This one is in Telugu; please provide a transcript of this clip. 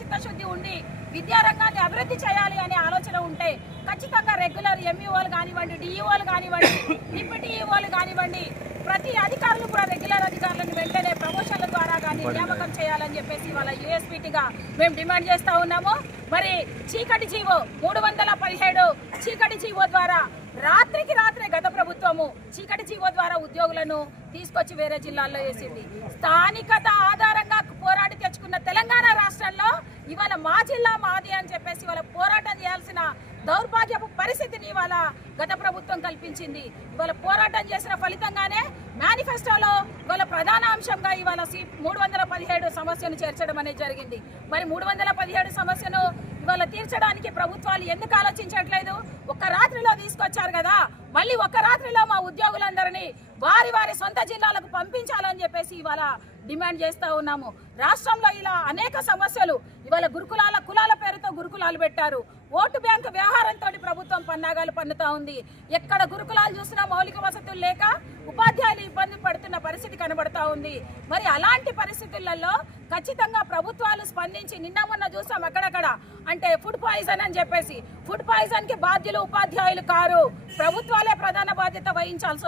చిత్తశుద్ధి ఉండి విద్యారంగాన్ని అభివృద్ధి చేయాలి అనే ఆలోచన ఉంటే ఖచ్చితంగా రెగ్యులర్ ఎంఈఓలు కానివ్వండి డిఈఓలు కానివ్వండి డిప్యూటీ ఈఓలు కానివ్వండి ప్రతి అధికారులు కూడా రెగ్యులర్ అధికారులను వెంటనే ప్రమోషన్ల ద్వారా కానీ నియామకం చేయాలని చెప్పేసి వాళ్ళ యూఎస్పీటీగా మేము డిమాండ్ చేస్తా ఉన్నాము. మరి చీకటి జీవో మూడు వందల పదిహేడు చీకటి జీవో ద్వారా రాత్రికి రాత్రే గత ప్రభుత్వము చీకటి జీవో ద్వారా ఉద్యోగులను తీసుకొచ్చి వేరే జిల్లాల్లో వేసింది. స్థానికత ఆధారంగా పోరాడి తెచ్చుకున్న తెలంగాణ రాష్ట్రంలో ఇవాళ మా జిల్లా మాది అని చెప్పేసి వాళ్ళ పోరాటం చేయాల్సిన దౌర్భాగ్యపు పరిస్థితిని ఇవాళ గత ప్రభుత్వం కల్పించింది. ఇవాళ పోరాటం చేసిన ఫలితంగానే మేనిఫెస్టోలో ఇవాళ ప్రధాన అంశంగా ఇవాళ సి మూడు వందల పదిహేడు సమస్యను చేర్చడం అనేది జరిగింది. మరి మూడు వందల పదిహేడు సమస్యను ఇవాళ తీర్చడానికి ప్రభుత్వాలు ఎందుకు ఆలోచించట్లేదు? ఒక్క రాత్రిలో తీసుకొచ్చారు కదా. మళ్ళీ ఒక్క రాత్రిలో మా ఉద్యోగులందరినీ వారి వారి సొంత జిల్లాలకు పంపించాలని చెప్పేసి ఇవాళ డిమాండ్ చేస్తూ ఉన్నాము. రాష్ట్రంలో ఇలా అనేక సమస్యలు ఇవాళ గురుకులాల కులాల పేరుతో గురుకులాలు పెట్టారు. ఓటు బ్యాంక్ వ్యవహారంతో ప్రభుత్వం పన్నాగాలు పన్నుతా ఉంది. ఎక్కడ గురుకులాలు చూసినా మౌలిక వసతులు లేక ఉపాధ్యాయులు ఇబ్బంది పడుతున్న పరిస్థితి కనబడతా ఉంది. మరి అలాంటి పరిస్థితులలో ఖచ్చితంగా ప్రభుత్వాలు స్పందించి నిన్న మొన్న చూసాం అక్కడక్కడ. అంటే ఫుడ్ పాయిజన్ అని చెప్పేసి. ఫుడ్ పాయిజన్కి బాధ్యులు ఉపాధ్యాయులు కారు. ప్రభుత్వాలే ప్రధాన బాధ్యత వహించాల్సి